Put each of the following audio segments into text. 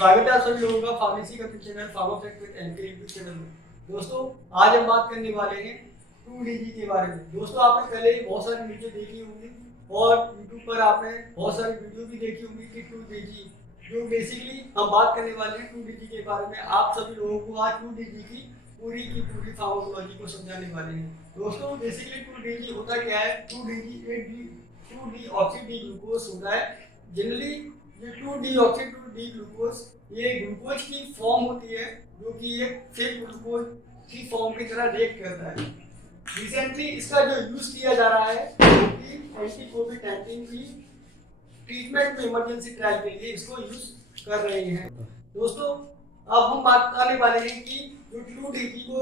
स्वागत है आप सभी लोगों का फार्मेसी का channel Pharmafact with NK YouTube channel में। दोस्तों आज हम बात करने वाले हैं 2DG के बारे में। दोस्तों आपने पहले ही बहुत सारी वीडियो देखी होंगी और यूट्यूब पर आपने बहुत सारी वीडियो भी देखी होंगी कि 2DG जो बेसिकली हम बात करने वाले हैं 2DG के बारे में। आप सभी लोगों को आज 2DG की पूरी फार्माकोलॉजी को समझाने वाले हैं। दोस्तों बेसिकली 2DG होता क्या है? 2DG एक 2 ऑक्सी डी ग्लूकोज होता है। जनरली ये 2 डी ग्लूकोज ये ग्लूकोज की फॉर्म होती है जो कि एक फेक ग्लूकोज की फॉर्म की तरह रिएक्ट करता है। रिसेंटली इसका जो यूज किया जा रहा है वो कि एंटी कोविड-19 की ट्रीटमेंट में इमरजेंसी ट्रायल के लिए इसको यूज कर रहे हैं। दोस्तों अब हम बात करने वाले हैं कि जो 2DG को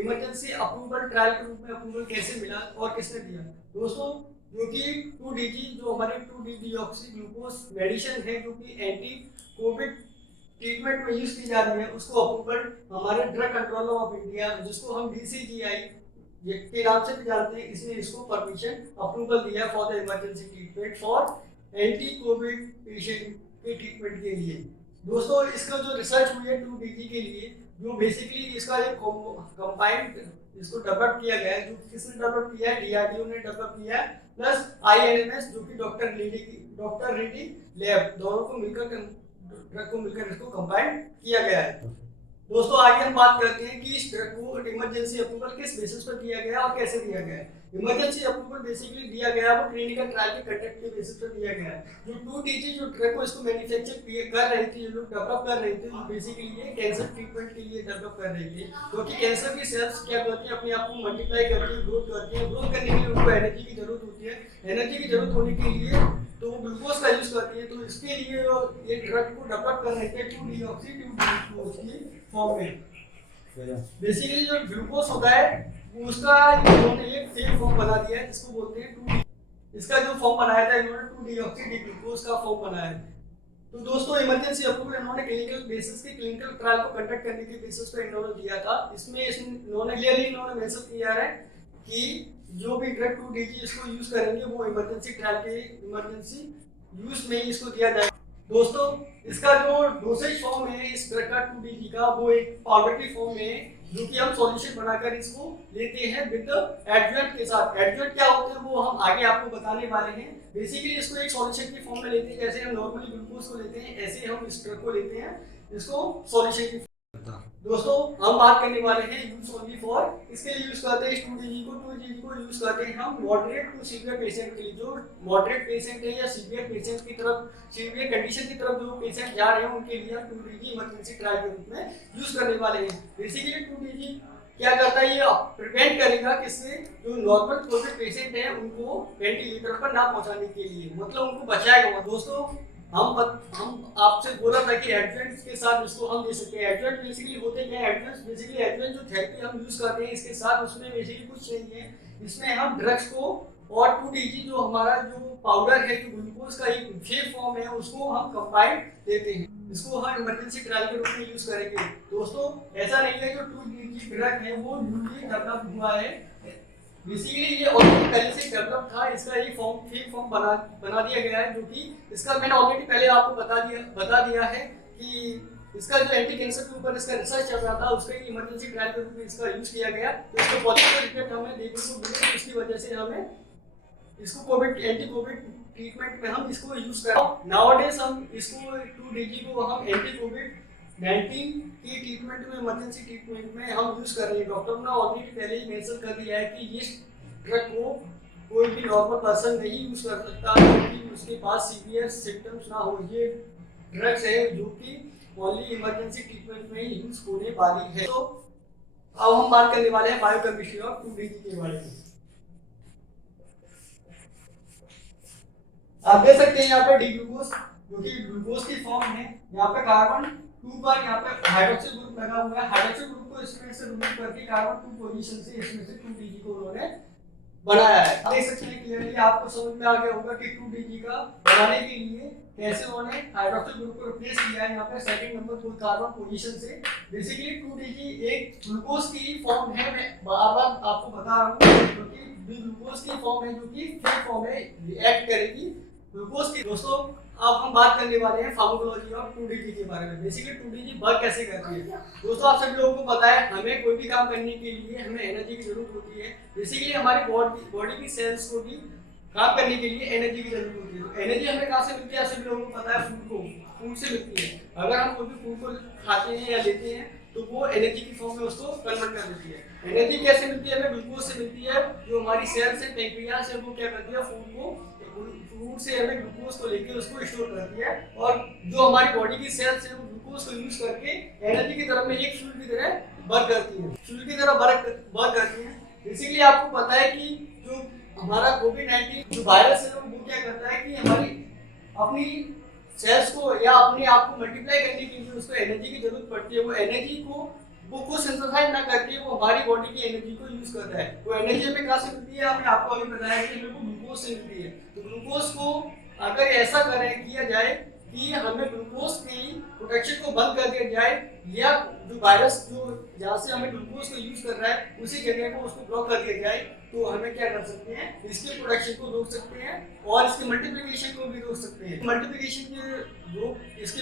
इमरजेंसी अप्रूवल ट्रायल के रूप में अप्रूवल कैसे मिला और किसने दिया। दोस्तों जो कि 2DG जो हमारे 2-डीऑक्सी ग्लूकोज मेडिसिन है जो कि एंटी कोविड ट्रीटमेंट में यूज की जा रही है, उसको अप्रूवल हमारे ड्रग कंट्रोलर ऑफ इंडिया जिसको हम DCGI के नाम से भी जानते हैं, इसने इसको परमिशन अप्रूवल दिया for the emergency treatment for anti Covid patient के ट्रीटमेंट के लिए। दोस्तों इसका जो रिसर्च हुई है 2DG के लिए जो बेसिकली इसका एक कंबाइंड इसको डेवलप किया गया है। जो किसने डेवलप किया है? DRDO ने डेवलप किया है प्लस INMS जो कि डॉक्टर रेड्डी लैब दोनों को मिलकर इसको कंबाइन किया गया है। दोस्तों आगे हम बात करते हैं कि इस ड्रग को इमरजेंसी अप्रूवल किस बेसिस पर दिया गया और कैसे दिया गया है। इमरजेंसी अप्रूवल बेसिकली दिया गया वो क्लिनिकल ट्रायल के कंडक्ट के बेसिस पर दिया गया है। जो 2DG जो ड्रग को इसको मैन्युफैक्चर कर रही थी, जो लोग डेवलप कर रहे थे, जो बेसिकली ये कैंसर ट्रीटमेंट के लिए डेवलप कर रहे थे, क्योंकि कैंसर की सेल्स क्या करती है, अपने आप को मल्टीप्लाई करती है, ग्रोथ करती है। ग्रोथ करने के लिए उनको एनर्जी की जरूरत होती है। एनर्जी की जरूरत होने के लिए तो वो ग्लूकोज का यूज करती है। तो इसके लिए ये ड्रग को डेवलप कर रहे थे 2-डीऑक्सी ग्लूकोज की फॉर्म में। बेसिकली जो ग्लूकोज होता है उसका इन्होंने एक फेक फॉर्म बना दिया है जिसको बोलते हैं 2D। इसका जो फॉर्म बनाया था इन्होंने 2-डीऑक्सी ग्लूकोज का फॉर्म बनाया है। तो दोस्तों इमरजेंसी अप्रूवल इन्होंने क्लिनिकल बेसिस के क्लिनिकल ट्रायल को कंडक्ट करने के बेसिस पे इन्होंने दिया था। इसमें इन्होंने क्लियरली इन्होंने मेंशन किया है कि जो भी ड्रग 2DG इसको यूज करेंगे वो इमरजेंसी ट्रायल के इमरजेंसी यूज में ही इसको दिया जाएगा। दोस्तों इसका जो डोसेज फॉर्म है इस ड्रग का 2DG का वो एक पाउडर की फॉर्म में है जो कि हम सॉल्यूशन बनाकर इसको लेते हैं विद एडजुवेंट के साथ। एडजुवेंट क्या होते हैं वो हम आगे आपको बताने वाले हैं। बेसिकली इसको एक सॉल्यूशन की फॉर्म में लेते हैं, जैसे हम नॉर्मली ग्लूकोज को लेते हैं ऐसे हम इस ड्रग को लेते हैं, इसको सॉल्यूशन की। दोस्तों हम बात करने वाले हैं यूज ओनली फॉर, इसके लिए यूज करते हैं 2DG को यूज करते हैं हम मॉडरेट टू सीवियर पेशेंट के लिए। जो मॉडरेट पेशेंट है या सीवियर पेशेंट की तरफ, सीवियर कंडीशन की तरफ जो पेशेंट जा रहे हैं उनके लिए हम 2DG इमरजेंसी ट्रायल के रूप में यूज करने वाले हैं। बेसिकली 2DG क्या करता है, ये प्रिवेंट करेगा किससे, जो नॉर्मल कोविड पेशेंट है उनको वेंटिलेटर पर ना पहुंचाने के लिए, मतलब उनको बचाएगा। दोस्तों हम आपसे बोला था कि एडजुवेंट के साथ इसको हम दे सकते हैं। एडजुवेंट बेसिकली होते क्या है? एडजुवेंट जो थेरेपी हम यूज करते हैं इसके साथ उसमें बेसिकली कुछ नहीं है। इसमें हम ड्रग्स को और 2DG जो हमारा जो पाउडर है, जो ग्लूकोज का एक फेक फॉर्म है, उसको हम कंबाइन देते हैं। इसको हम इमरजेंसी ट्रायल के रूप में यूज करेंगे। दोस्तों ऐसा नहीं है जो 2DG ड्रग है वो न्यूली डेवलप हुआ है। बेसिकली ये ऑलरेडी पहले से डेवलप था। इसका एक फेक फॉर्म बना दिया गया है जो कि इसका मैंने ऑलरेडी पहले आपको बता दिया है कि इसका जो एंटी कैंसर के ऊपर इसका रिसर्च चल रहा था, उसका इमरजेंसी ट्रायल के रूप में इसका यूज किया गया। तो इसको पॉजिटिव रिजल्ट हमें देखने को मिले, इसकी वजह से हमें इसको एंटी कोविड ट्रीटमेंट में हम इसको यूज कर रहे हैं। नाउअडेज हम इसको 2DG को हम एंटी कोविड-19 की ट्रीटमेंट में, इमरजेंसी ट्रीटमेंट में हम यूज कर रहे हैं। डॉक्टर ने ऑलरेडी पहले ही मेंशन कर दिया है कि इस ड्रग को कोई भी नॉर्मल पर्सन नहीं यूज कर सकता क्योंकि उसके पास सीवियर सिम्टम्स ना हो। ये ड्रग्स है जो कि ओनली इमरजेंसी ट्रीटमेंट में ही यूज होने वाली है। तो अब हम बात करने वाले हैं बायोकेमिस्ट्री ऑफ 2DG के बारे में। आप देख सकते हैं यहाँ पे डी ग्लूकोज जो कि ग्लूकोज की फॉर्म है। यहाँ पे कार्बन 2 पर यहाँ पे हाइड्रोक्सिल ग्रुप लगा हुआ है। हाइड्रोक्सिल ग्रुप को इसमें से रिमूव करके कार्बन 2 पोजीशन से इसमें से 2DG को उन्होंने बनाया है। आप देख सकते हैं क्लियरली, आपको समझ में आ गया होगा कि 2DG का बनाने के लिए कैसे उन्होंने हाइड्रोक्सिल ग्रुप को रिप्लेस किया है यहाँ पे सेकंड नंबर पर कार्बन पोजीशन से। बेसिकली 2DG एक ग्लूकोज की फॉर्म है। मैं बार-बार आपको बता रहा हूँ क्योंकि ग्लूकोज की फॉर्म है जो कि फेक फॉर्म है, रिएक्ट करेगी ग्लूकोज की। दोस्तों अब हम बात करने वाले हैं फार्माकोलॉजी ऑफ 2DG के बारे में। बेसिकली 2DG वर्क कैसे करती है। दोस्तों आप सभी लोगों को पता है हमें कोई भी काम करने के लिए हमें एनर्जी की जरूरत होती है। बेसिकली हमारी बॉडी की सेल्स को भी काम करने के लिए एनर्जी की जरूरत होती है। तो एनर्जी हमें कहाँ से मिलती है, आप सभी लोगों को पता है फूड से मिलती है। अगर हम कोई भी फूड को खाते हैं या लेते हैं तो वो एनर्जी की फॉर्म में उसको कन्वर्ट कर देती है। एनर्जी कैसे मिलती है, हमें ग्लूकोज से मिलती है। जो हमारी सेल्स है, पैंक्रियाज है, वो क्या करती है, फूड से हमें ग्लूकोज को लेकर उसको स्टोर करती है। और जो हमारी बॉडी की सेल्स है वो ग्लूकोज को यूज करके एनर्जी की तरह में एक फ्यूल की तरह वर्क करती है, फ्यूल की तरह वर्क करती है। बेसिकली आपको पता है कि जो हमारा कोविड-19 जो वायरस है वो क्या करता है कि हमारी अपनी सेल्स को या अपने आप को मल्टीप्लाई करने के लिए उसको एनर्जी की जरूरत पड़ती है। वो एनर्जी को वो खुद सिंथेसाइज ना करके वो हमारी बॉडी की एनर्जी को यूज करता है। वो एनर्जी हमें कहाँ से मिलती है, हमें आपको अभी बताया कि हमें ग्लूकोज से मिलती है। तो ग्लूकोज को अगर ऐसा किया जाए कि हमें ग्लूकोज की प्रोडक्शन को बंद कर दिया जाए या जो वायरस जो जहाँ से हमें ग्लूकोज को यूज कर रहा है उसी जगह को उसको ब्लॉक कर दिया जाए, तो हमें क्या कर सकते हैं, इसके प्रोडक्शन को रोक सकते हैं और इसके मल्टीप्लिकेशन को भी रोक सकते हैं। इसके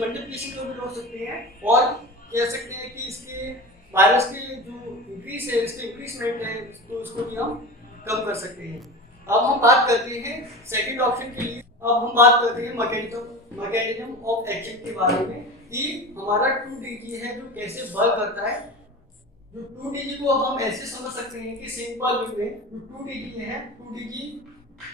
मल्टीप्लिकेशन को भी रोक सकते हैं और कह सकते हैं कि इसके वायरस के जो इंक्रीज है, इसके इंक्रीजमेंट है, तो उसको भी हम कम कर सकते हैं। अब हम बात करते हैं सेकंड ऑप्शन के लिए। अब हम बात करते हैं मैकेनिज्म ऑफ एक्शन के बारे में कि हमारा 2DG है जो कैसे वर्क करता है। जो 2DG को हम ऐसे समझ सकते हैं कि सिंपल वे में जो 2DG है, 2DG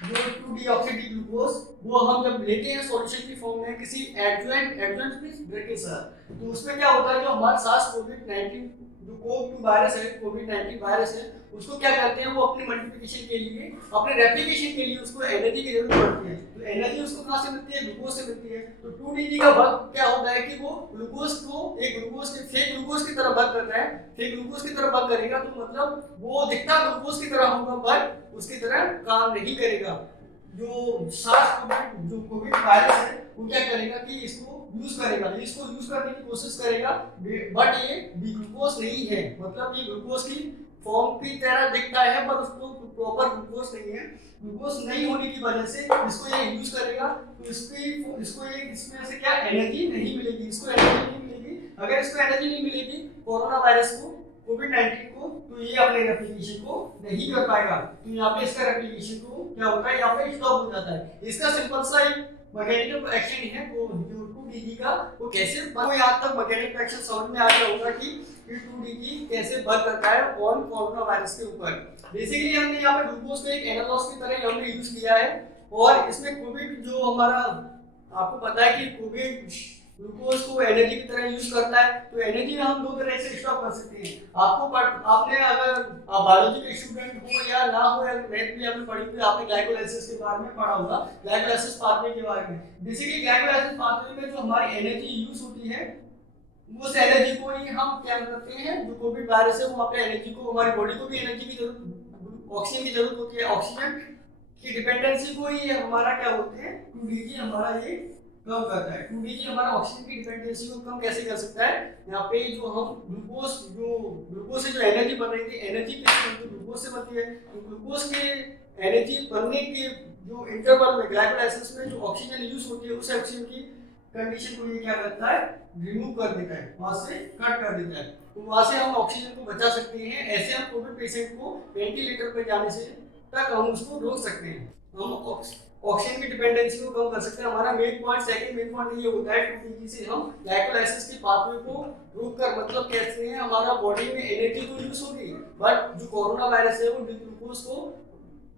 जो 2-डीऑक्सी ग्लूकोज वो हम जब लेते हैं सॉल्यूशन की फॉर्म में किसी एडजुवेंट मींस ब्रेकेसर, तो उसमें क्या होता है, जो हमारे साथ कोविड-19 जो कोव-2 वायरस है, कोविड-19 वायरस है, उसको क्या करते हैं, वो अपनी मल्टीप्लिकेशन के लिए, अपने रेप्लिकेशन के लिए उसको एनर्जी की जरूरत पड़ती है। तो एनर्जी उसको कहाँ से मिलती है, ग्लूकोज से मिलती है। तो 2DG का वर्क क्या होता है कि वो ग्लूकोज को एक फेक ग्लूकोज की तरह वर्क करता है। फेक ग्लूकोज की तरह वर्क करेगा तो मतलब वो दिखता ग्लूकोज की तरह होगा बट उसकी तरह काम नहीं करेगा। जो जो कोविड वायरस है वो क्या करेगा कि इसको यूज करने की कोशिश करेगा, बट ये ग्लूकोज नहीं है, मतलब ये ग्लूकोज की फॉर्म की तरह दिखता है पर उसको प्रॉपर ग्लूकोज नहीं है। ग्लूकोज नहीं होने की वजह से इसको ये यूज करेगा तो इसको ये इसमें से क्या एनर्जी नहीं मिलेगी, इसको एनर्जी नहीं मिलेगी। अगर इसको एनर्जी नहीं मिलेगी कोरोना वायरस को, कोविड-19 को, तो ये अपने रेप्लिकेशन को नहीं कर पाएगा। तो यहाँ पे इसका रेप्लिकेशन को क्या होता है, यहाँ पे स्टॉप हो जाता है। इसका सिंपल सा एक मैकेनिज्म एक्शन है वो 2DG का, वो कैसे वो यहाँ तक मैकेनिज्म एक्शन समझ में आ गया होगा कि 2DG कैसे वर्क करता है ऑन कोरोना वायरस के ऊपर। बेसिकली हमने यहाँ पे ग्लूकोज को एक एनालॉग की तरह हमने यूज किया है और इसमें कोविड जो हमारा आपको पता है कि कोविड ग्लूकोज को एनर्जी की तरह यूज करता है। तो एनर्जी हम दो तरह से स्टॉप कर सकते हैं। आपने अगर बायोलॉजी के स्टूडेंट हो या ना हो या मैथ में आपने पढ़ी हुई, आपने ग्लाइकोलाइसिस के बारे में पढ़ा होगा, ग्लाइकोलाइसिस पाथवे के बारे में। बेसिकली ग्लाइकोलाइसिस पाथवे में जो हमारी एनर्जी यूज होती है उस एनर्जी को ही हम क्या करते हैं, जो कोविड वायरस है वो अपने एनर्जी को, हमारी बॉडी को भी एनर्जी की जरूरत, ऑक्सीजन की जरूरत होती है, ऑक्सीजन की डिपेंडेंसी को ही हमारा क्या होते हैं 2DG हमारा ये कम करता है। 2DG हमारा ऑक्सीजन की डिपेंडेंसी को कम कैसे कर सकता है, यहाँ पे जो हम ग्लूकोज से जो एनर्जी बन रही थी, एनर्जी किससे ग्लूकोज से बनती है। तो ग्लूकोज के एनर्जी बनने के जो इंटरवल में ग्लाइकोलाइसिस में जो ऑक्सीजन यूज होती है उस ऑक्सीजन की कंडीशन को ये क्या करता है, रिमूव कर देता है, वहां से कट कर देता है। तो वहां से हम ऑक्सीजन को बचा सकते हैं। ऐसे हम कोविड पेशेंट को वेंटिलेटर पर जाने से तक हम उसको रोक सकते हैं, हम ऑक्सीजन की डिपेंडेंसी को कम कर सकते हैं। हमारा सेकंड मेन पॉइंट ये होता है 2DG से हम ग्लाइकोलाइसिस के पाथवे को रोक कर, मतलब कहते हैं हमारा बॉडी में एनर्जी तो यूज होगी बट जो कोरोना वायरस है वो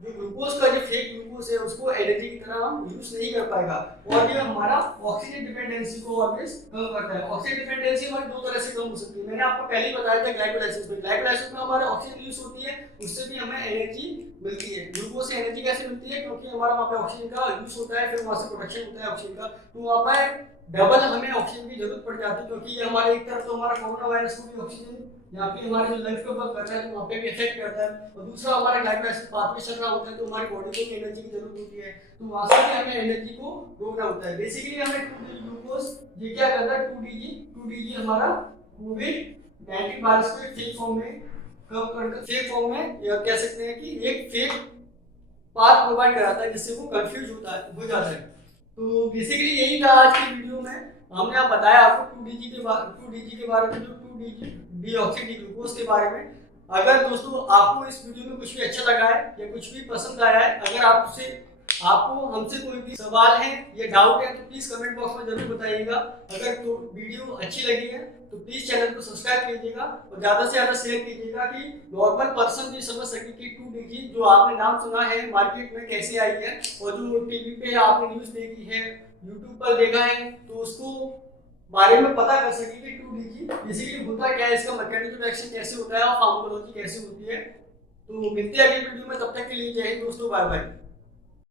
ग्लूकोज का जो फेक ग्लूकोज है उसको एनर्जी की तरह हम यूज नहीं कर पाएगा और ये हमारा ऑक्सीजन डिपेंडेंसी को ऑलवेज कम करता है। ऑक्सीजन डिपेंडेंसी हमारी दो तरह से कम हो सकती है। मैंने आपको पहले ही बताया था ग्लाइकोलाइसिस में हमारा ऑक्सीजन यूज होती है, उससे भी हमें एनर्जी मिलती है। ग्लूकोज से एनर्जी कैसे मिलती है, क्योंकि हमारा वहाँ पे ऑक्सीजन का यूज होता है, फिर वहाँ से प्रोडक्शन होता है ऑक्सीजन का, तो वहाँ पर डबल हमें ऑक्सीजन की जरूरत पड़ जाती है। क्योंकि ये हमारे एक तरफ तो हमारा कोरोना वायरस को भी ऑक्सीजन यहाँ पे हमारे जो लंग्स को वर्क करता है तो वहाँ पे भी इफेक्ट करता है, और दूसरा हमारा ग्लाइकोलाइसिस पाथवे चल रहा होता है तो हमारी बॉडी को एनर्जी की जरूरत होती है, तो वहाँ से भी हमें एनर्जी को रोकना होता है। बेसिकली हमें ग्लूकोज ये क्या करता है 2DG हमारा कोविड-19 वायरस को एक फेक फॉर्म में कम कर, फेक फॉर्म में या कह सकते हैं कि एक फेक पाथ प्रोवाइड कराता है जिससे वो कंफ्यूज हो जाता है। तो बेसिकली यही था आज की वीडियो में। हमने आप बताया आपको 2DG के बारे में, जो 2DG डीऑक्सी डी ग्लूकोज के बारे में। अगर दोस्तों आपको इस वीडियो में कुछ भी अच्छा लगा है या कुछ भी पसंद आया है, अगर आपको हमसे कोई भी सवाल है या डाउट है तो प्लीज कमेंट बॉक्स में जरूर बताइएगा। अगर तो वीडियो अच्छी लगी है तो प्लीज चैनल को सब्सक्राइब कीजिएगा और ज्यादा से ज्यादा शेयर कीजिएगा कि नॉर्मल पर्सन भी समझ सके कि 2DG जो आपने नाम सुना है मार्केट में कैसे आई है, और जो टीवी पे आपने न्यूज देखी है, यूट्यूब पर देखा है, तो उसको बारे में पता कर सके कि 2DG बेसिकली होता क्या है, इसका मैकेनिज्म एक्शन कैसे होता है और फार्माकोलॉजी कैसे होती है। तो मिलते हैं अगली वीडियो में, तब तक के लिए जय हिंद दोस्तों, बाय बाय।